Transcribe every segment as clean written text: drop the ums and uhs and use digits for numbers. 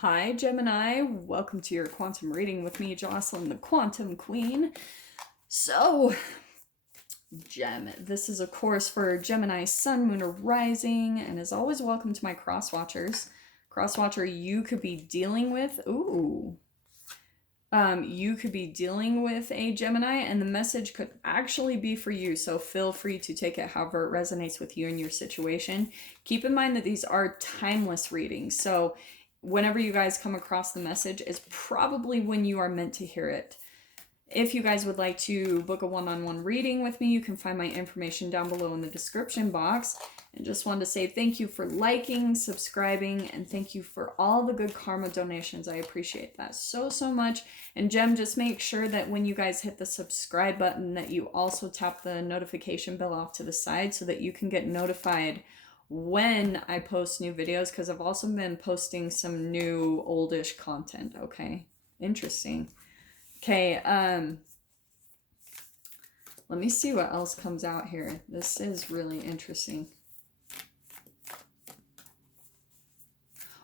Hi, Gemini. Welcome to your quantum reading with me, Jocelyn, the Quantum Queen. So, this is a course for Gemini, Sun, Moon, or Rising, and as always, welcome to my cross-watchers. Cross-watcher, you could be dealing with, you could be dealing with a Gemini, and the message could actually be for you, so feel free to take it however it resonates with you and your situation. Keep in mind that these are timeless readings, so whenever you guys come across the message is probably when you are meant to hear it. If you guys would like to book a one-on-one reading with me, you can find my information down below in the description box. And just wanted to say thank you for liking, subscribing, and thank you for all the good karma donations. I appreciate that so much. And Gem, just make sure that when you guys hit the subscribe button that you also tap the notification bell off to the side so that you can get notified when I post new videos, because I've also been posting some new oldish content. Okay, interesting. Okay, let me see what else comes out here. This is really interesting.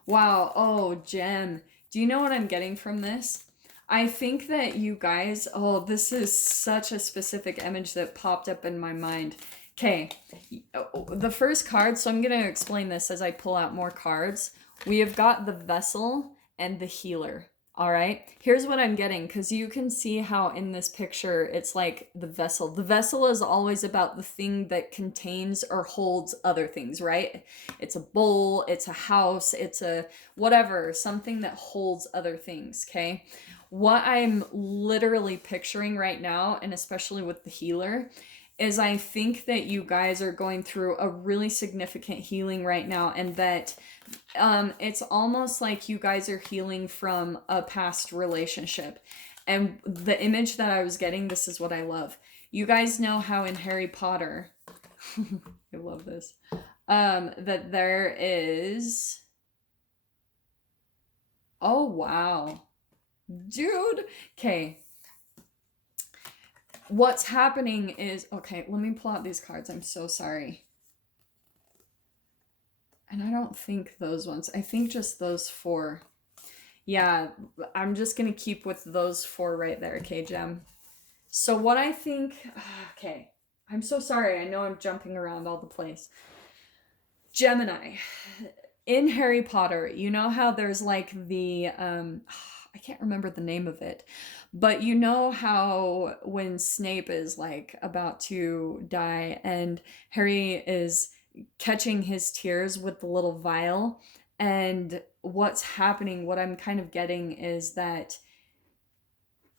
Wow, oh, Gem, do you know what I'm getting from this? I think that you guys, oh, this is such a specific image that popped up in my mind. Okay, the first card, so I'm going to explain this as I pull out more cards. We have got the Vessel and the Healer. All right, here's what I'm getting, because you can see how in this picture it's like the vessel. The vessel is always about the thing that contains or holds other things, right? It's a bowl, it's a house, it's a whatever, something that holds other things, okay? What I'm literally picturing right now, and especially with the Healer, is I think that you guys are going through a really significant healing right now, and that it's almost like you guys are healing from a past relationship. And the image that I was getting, this is what I love. You guys know how in Harry Potter, I love this, that there is, oh wow, dude, okay. What's happening is, okay, let me pull out these cards. I'm so sorry. And I don't think those ones. I think just those four. Yeah, I'm just going to keep with those four right there, okay, Gem? So what I think, okay, I'm so sorry. I know I'm jumping around all the place. Gemini. In Harry Potter, you know how there's like the, I can't remember the name of it, but you know how when Snape is like about to die and Harry is catching his tears with the little vial, and what's happening, what I'm kind of getting is that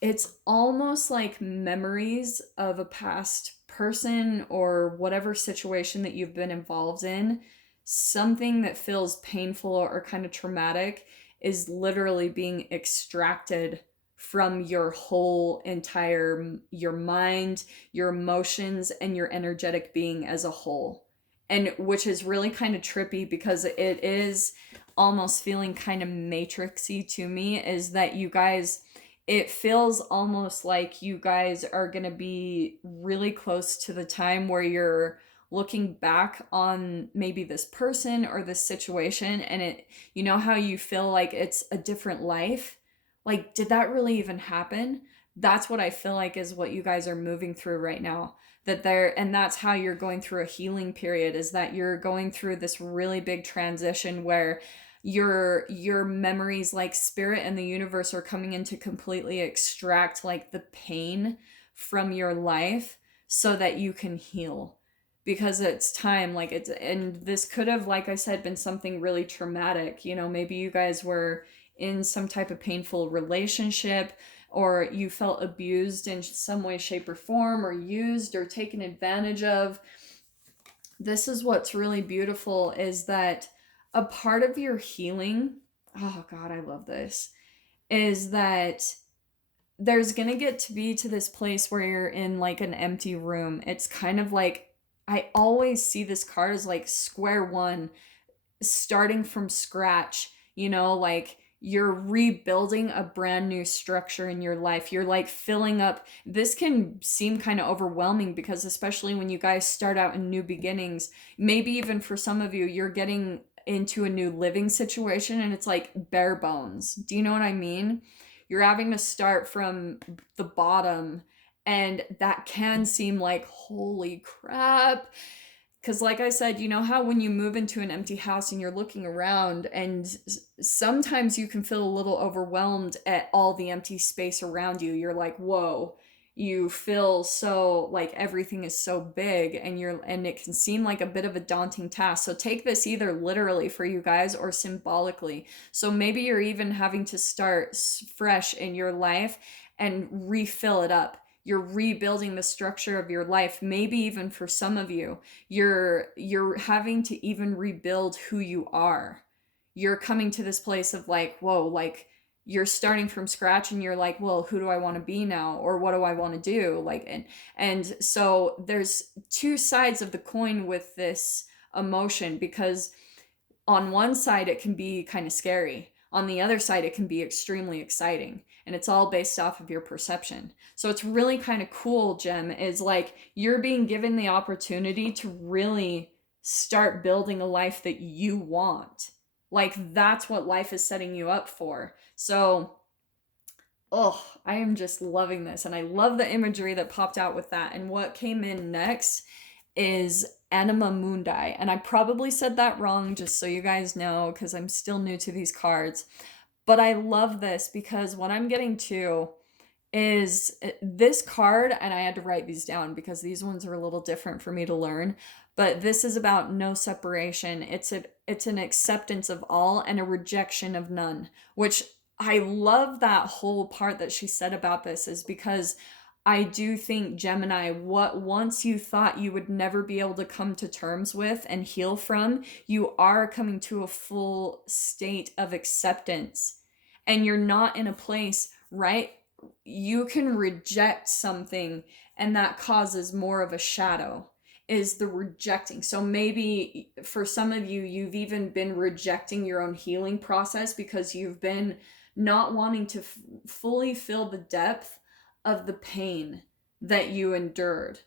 it's almost like memories of a past person or whatever situation that you've been involved in, something that feels painful or kind of traumatic is literally being extracted from your whole entire, your mind, your emotions, and your energetic being as a whole. And which is really kind of trippy because it is almost feeling kind of matrixy to me, is that you guys, it feels almost like you guys are going to be really close to the time where you're looking back on maybe this person or this situation, and it, you know how you feel like it's a different life, like did that really even happen? That's what I feel like is what you guys are moving through right now, that there, and that's how you're going through a healing period, is that you're going through this really big transition where your memories, like spirit and the universe, are coming in to completely extract like the pain from your life so that you can heal, because it's time, like it's, and this could have, like I said, been something really traumatic. You know, maybe you guys were in some type of painful relationship, or you felt abused in some way, shape, or form, or used or taken advantage of. This is what's really beautiful, is that a part of your healing, oh God, I love this, is that there's gonna get to be to this place where you're in like an empty room. It's kind of like, I always see this card as like square one, starting from scratch, you know, like you're rebuilding a brand new structure in your life. You're like filling up. This can seem kind of overwhelming because especially when you guys start out in new beginnings, maybe even for some of you, you're getting into a new living situation and it's like bare bones. Do you know what I mean? You're having to start from the bottom, and that can seem like, holy crap. Because, like I said, you know how when you move into an empty house and you're looking around, and sometimes you can feel a little overwhelmed at all the empty space around you. You're like, whoa, you feel so like everything is so big, and it can seem like a bit of a daunting task. So take this either literally for you guys or symbolically. So maybe you're even having to start fresh in your life and refill it up. You're rebuilding the structure of your life. Maybe even for some of you, you're having to even rebuild who you are. You're coming to this place of like, whoa, like you're starting from scratch and you're like, well, who do I want to be now, or what do I want to do? Like, and so there's two sides of the coin with this emotion, because on one side it can be kind of scary, on the other side it can be extremely exciting, and it's all based off of your perception. So it's really kind of cool, Gem, is like you're being given the opportunity to really start building a life that you want. Like that's what life is setting you up for. So, oh, I am just loving this. And I love the imagery that popped out with that. And what came in next is Anima Mundi. And I probably said that wrong, just so you guys know, because I'm still new to these cards. But I love this because what I'm getting to is this card, and I had to write these down because these ones are a little different for me to learn. But this is about no separation. It's an acceptance of all and a rejection of none, which I love that whole part that she said about this, is because I do think, Gemini, what once you thought you would never be able to come to terms with and heal from, you are coming to a full state of acceptance. And you're not in a place, right? You can reject something and that causes more of a shadow, is the rejecting. So maybe for some of you, you've even been rejecting your own healing process because you've been not wanting to fully feel the depth of the pain that you endured.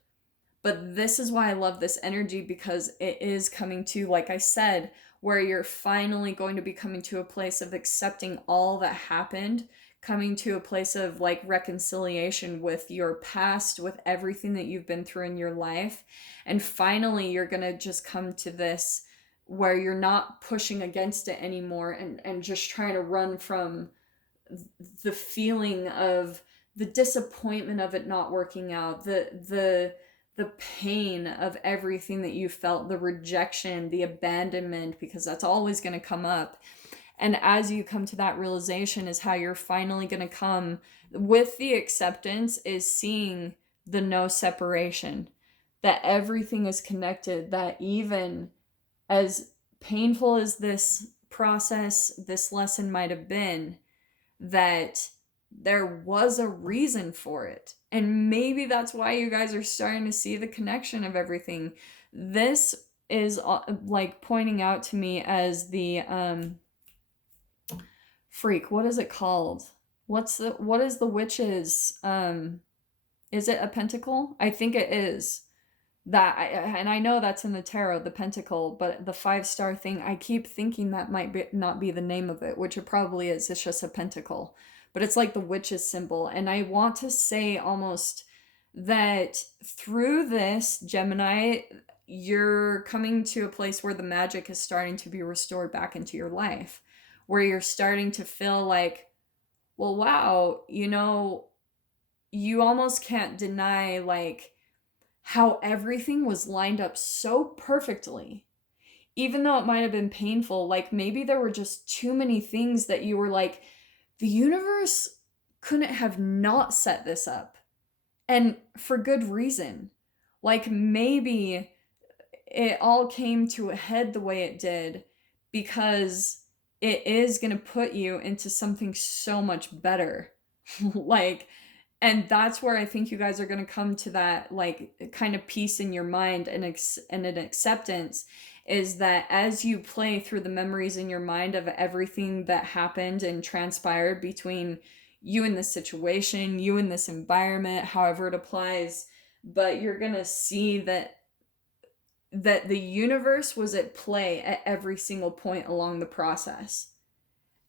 But this is why I love this energy, because it is coming to, like I said, where you're finally going to be coming to a place of accepting all that happened, coming to a place of like reconciliation with your past, with everything that you've been through in your life. And finally, you're going to just come to this where you're not pushing against it anymore, and just trying to run from the feeling of the disappointment of it not working out, the pain of everything that you felt, the rejection, the abandonment, because that's always going to come up. And as you come to that realization is how you're finally going to come with the acceptance, is seeing the no separation, that everything is connected, that even as painful as this process, this lesson might have been, that there was a reason for it. And maybe that's why you guys are starting to see the connection of everything. This is like pointing out to me as the freak, what is it called? What is the witch's is it a pentacle? I think it is. And I know that's in the tarot, the pentacle, but the 5-star thing, I keep thinking that might not be the name of it, which it probably is. It's just a pentacle, but it's like the witch's symbol. And I want to say almost that through this, Gemini, you're coming to a place where the magic is starting to be restored back into your life, where you're starting to feel like, well, wow, you almost can't deny like how everything was lined up so perfectly. Even though it might have been painful, like maybe there were just too many things that you were like, the universe couldn't have not set this up. And for good reason. Like maybe it all came to a head the way it did because it is going to put you into something so much better. And that's where I think you guys are going to come to that like kind of peace in your mind and an acceptance, is that as you play through the memories in your mind of everything that happened and transpired between you in this situation, you in this environment, however it applies, but you're going to see that that the universe was at play at every single point along the process.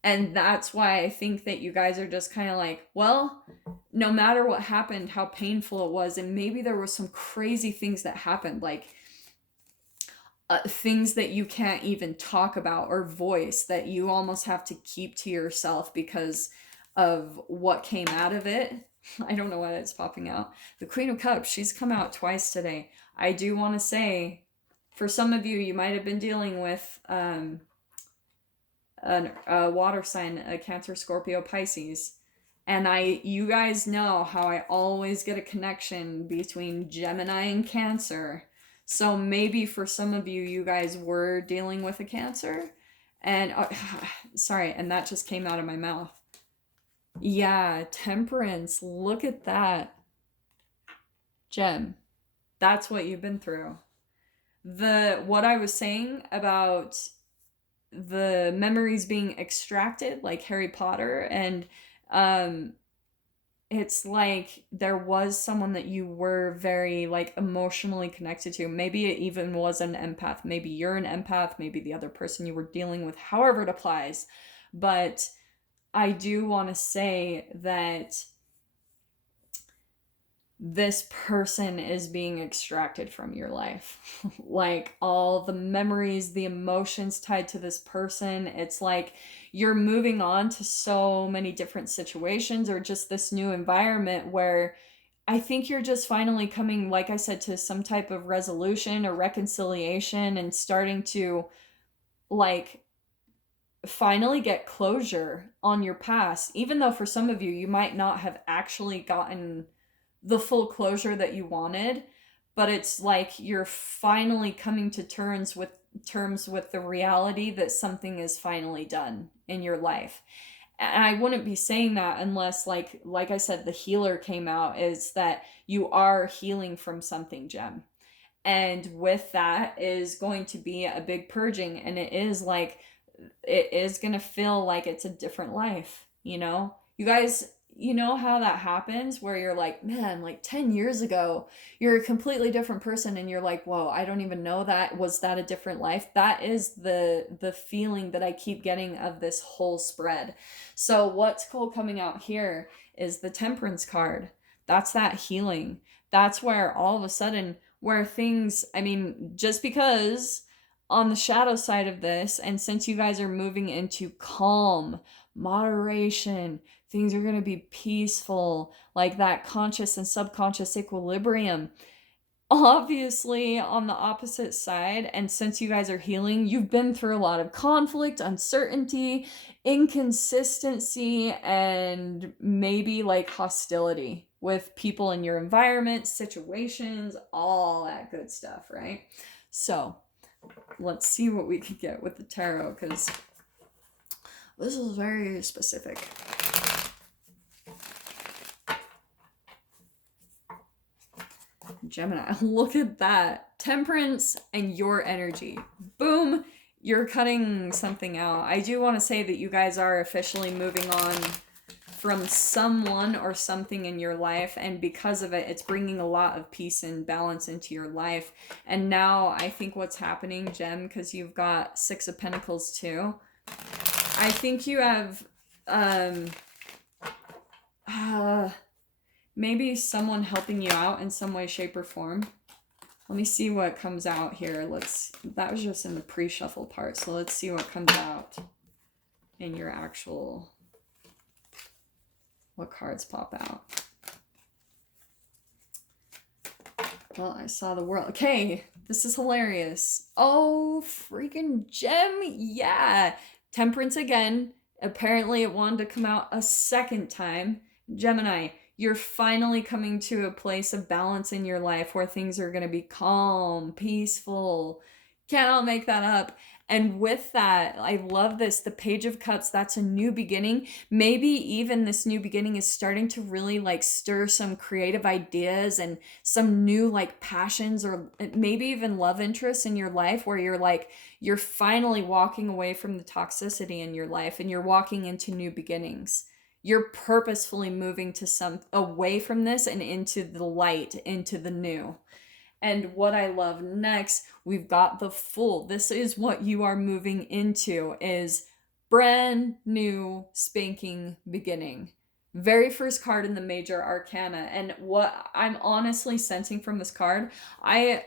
And that's why I think that you guys are just kind of like, well, no matter what happened, how painful it was, and maybe there were some crazy things that happened, like things that you can't even talk about or voice, that you almost have to keep to yourself because of what came out of it. I don't know why it's popping out. The Queen of Cups, she's come out twice today. I do want to say, for some of you, you might have been dealing with a water sign, a Cancer, Scorpio, Pisces. And you guys know how I always get a connection between Gemini and Cancer. So maybe for some of you, you guys were dealing with a Cancer. And, sorry, and that just came out of my mouth. Yeah, Temperance, look at that. Gem, that's what you've been through. What I was saying about the memories being extracted, like Harry Potter, and it's like there was someone that you were very like emotionally connected to. Maybe it even was an empath. Maybe you're an empath. Maybe the other person you were dealing with, however it applies. But I do want to say that this person is being extracted from your life. Like all the memories, the emotions tied to this person. It's like you're moving on to so many different situations or just this new environment where I think you're just finally coming, like I said, to some type of resolution or reconciliation and starting to like finally get closure on your past. Even though for some of you, you might not have actually gotten the full closure that you wanted, but it's like you're finally coming to terms with the reality that something is finally done in your life. And I wouldn't be saying that unless like I said, the healer came out, is that you are healing from something, Gem. And with that is going to be a big purging, and it is going to feel like it's a different life, you know? You guys, you know how that happens where you're like, man, like 10 years ago, you're a completely different person, and you're like, whoa, I don't even know that. Was that a different life? That is the feeling that I keep getting of this whole spread. So what's cool coming out here is the Temperance card. That's that healing. That's where all of a sudden, where things, I mean, just because on the shadow side of this, and since you guys are moving into calm, moderation, things are going to be peaceful, like that conscious and subconscious equilibrium. Obviously, on the opposite side, and since you guys are healing, you've been through a lot of conflict, uncertainty, inconsistency, and maybe like hostility with people in your environment, situations, all that good stuff, right? So let's see what we can get with the tarot, because this is very specific. Gemini, look at that. Temperance and your energy. Boom, you're cutting something out. I do want to say that you guys are officially moving on from someone or something in your life, and because of it, it's bringing a lot of peace and balance into your life. And now I think what's happening, Gem, because you've got Six of Pentacles too, I think you have maybe someone helping you out in some way, shape, or form. Let me see what comes out here. That was just in the pre-shuffle part, so let's see what comes out in your actual, what cards pop out. Well, I saw the world. Okay, this is hilarious. Oh, freaking Gem, yeah. Temperance again. Apparently it wanted to come out a second time. Gemini, you're finally coming to a place of balance in your life where things are going to be calm, peaceful. Cannot make that up. And with that, I love this. The Page of Cups, that's a new beginning. Maybe even this new beginning is starting to really like stir some creative ideas and some new like passions, or maybe even love interests in your life, where you're finally walking away from the toxicity in your life and you're walking into new beginnings. You're purposefully moving to away from this and into the light, into the new. And what I love next, we've got the Fool. This is what you are moving into, is brand new spanking beginning. Very first card in the major arcana. And what I'm honestly sensing from this card, I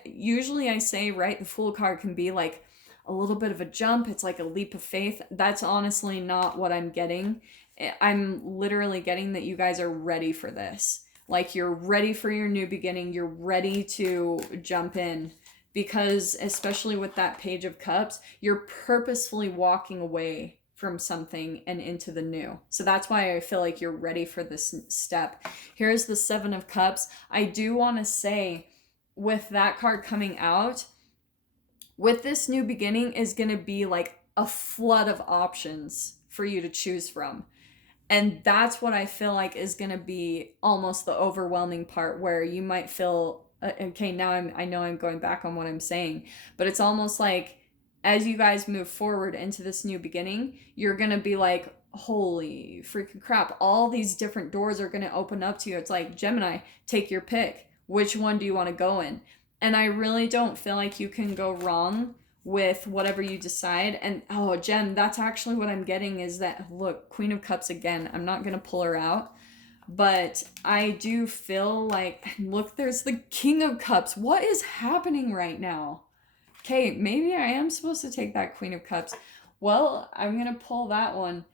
say, right, the Fool card can be like a little bit of a jump. It's like a leap of faith. That's honestly not what I'm getting. I'm literally getting that you guys are ready for this. Like, you're ready for your new beginning. You're ready to jump in, because especially with that Page of Cups, you're purposefully walking away from something and into the new. So that's why I feel like you're ready for this step. Here's the Seven of Cups. I do want to say, with that card coming out, with this new beginning is going to be like a flood of options for you to choose from. And that's what I feel like is going to be almost the overwhelming part, where you might feel, okay, now I know I'm going back on what I'm saying, but it's almost like as you guys move forward into this new beginning, you're going to be like, holy freaking crap, all these different doors are going to open up to you. It's like, Gemini, take your pick. Which one do you want to go in? And I really don't feel like you can go wrong with whatever you decide. And oh, Jen, that's actually what I'm getting, is that, look, Queen of Cups again. I'm not going to pull her out, but I do feel like, look, there's the King of Cups. What is happening right now? Okay, maybe I am supposed to take that Queen of Cups. Well, I'm going to pull that one.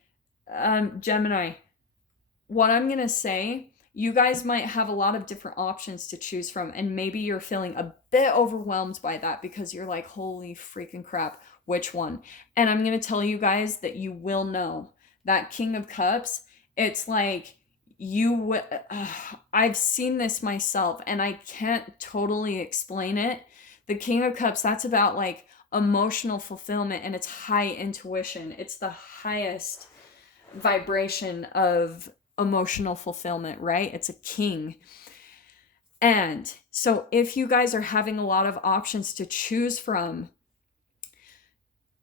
Gemini, what I'm going to say, you guys might have a lot of different options to choose from, and maybe you're feeling a bit overwhelmed by that because you're like, holy freaking crap, which one? And I'm going to tell you guys that you will know. That King of Cups, it's like, I've seen this myself and I can't totally explain it. The King of Cups, that's about like emotional fulfillment, and it's high intuition. It's the highest vibration of emotional fulfillment, right? It's a king. And so if you guys are having a lot of options to choose from,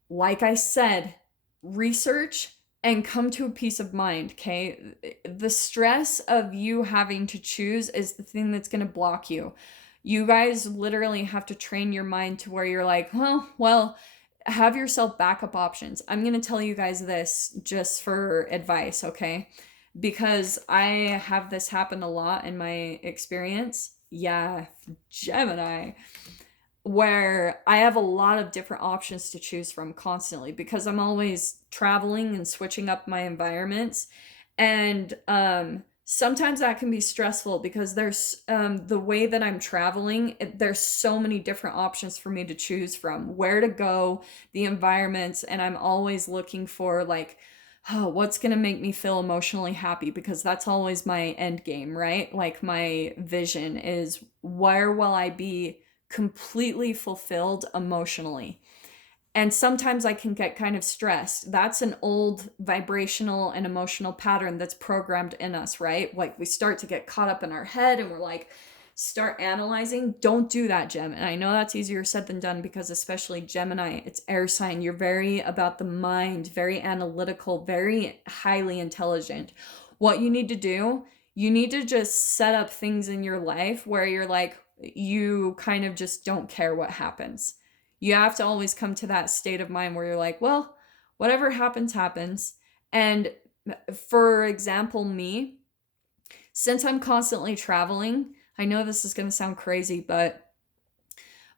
like I said, research and come to a peace of mind, okay? The stress of you having to choose is the thing that's going to block you. You guys literally have to train your mind to where you're like, well, have yourself backup options. I'm going to tell you guys this just for advice, okay? Because I have this happen a lot in my experience. Yeah, Gemini. Where I have a lot of different options to choose from constantly, because I'm always traveling and switching up my environments. And sometimes that can be stressful, because there's the way that I'm traveling, there's so many different options for me to choose from, where to go, the environments, and I'm always looking for like, oh, what's going to make me feel emotionally happy, because that's always my end game, right? Like, my vision is, where will I be completely fulfilled emotionally? And sometimes I can get kind of stressed. That's an old vibrational and emotional pattern that's programmed in us, right? Like, we start to get caught up in our head and we're like, start analyzing. Don't do that, Gem. And I know that's easier said than done, because especially Gemini, it's air sign. You're very about the mind, very analytical, very highly intelligent. What you need to do, you need to just set up things in your life where you're like, you kind of just don't care what happens. You have to always come to that state of mind where you're like, well, whatever happens, happens. And for example, me, since I'm constantly traveling, I know this is going to sound crazy, but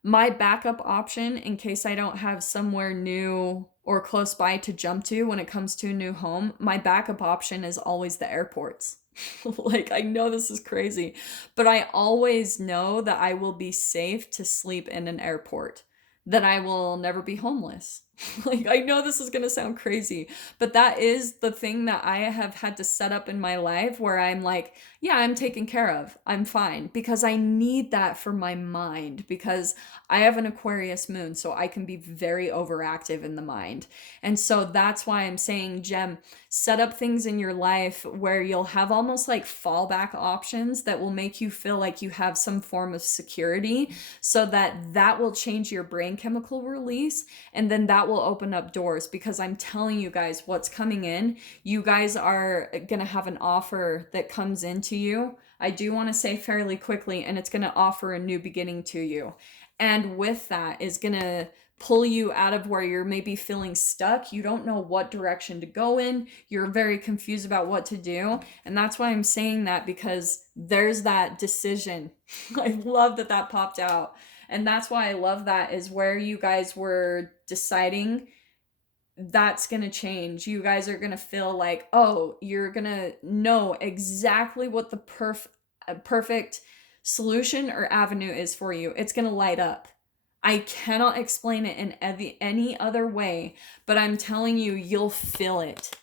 my backup option, in case I don't have somewhere new or close by to jump to when it comes to a new home, my backup option is always the airports. Like, I know this is crazy, but I always know that I will be safe to sleep in an airport, that I will never be homeless. Like, I know this is going to sound crazy, but that is the thing that I have had to set up in my life, where I'm like, yeah, I'm taken care of. I'm fine, because I need that for my mind, because I have an Aquarius moon, so I can be very overactive in the mind. And so that's why I'm saying, Gem, set up things in your life where you'll have almost like fallback options that will make you feel like you have some form of security, so that will change your brain chemical release, and then that will open up doors. Because I'm telling you guys what's coming in. You guys are gonna have an offer that comes into you. I do want to say fairly quickly, and it's going to offer a new beginning to you. And with that is going to pull you out of where you're maybe feeling stuck. You don't know what direction to go in. You're very confused about what to do. And that's why I'm saying that, because there's that decision. I love that that popped out. And that's why I love that, is where you guys were deciding, that's going to change. You guys are going to feel like, oh, you're going to know exactly what the perfect solution or avenue is for you. It's going to light up. I cannot explain it in any other way, but I'm telling you, you'll feel it.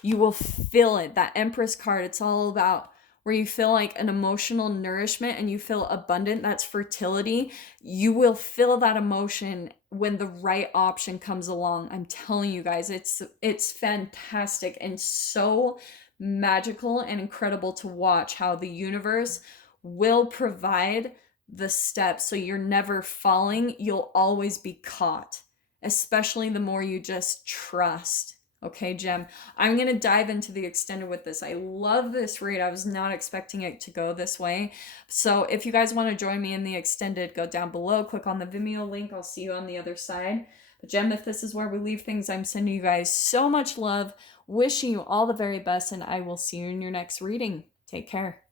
You will feel it. That Empress card, it's all about where you feel like an emotional nourishment and you feel abundant. That's fertility. You will feel that emotion when the right option comes along. I'm telling you guys, it's fantastic and so magical and incredible to watch how the universe will provide the steps so you're never falling. You'll always be caught, especially the more you just trust. Okay, Gem, I'm going to dive into the extended with this. I love this read. I was not expecting it to go this way. So if you guys want to join me in the extended, go down below, click on the Vimeo link. I'll see you on the other side. But Gem, if this is where we leave things, I'm sending you guys so much love, wishing you all the very best, and I will see you in your next reading. Take care.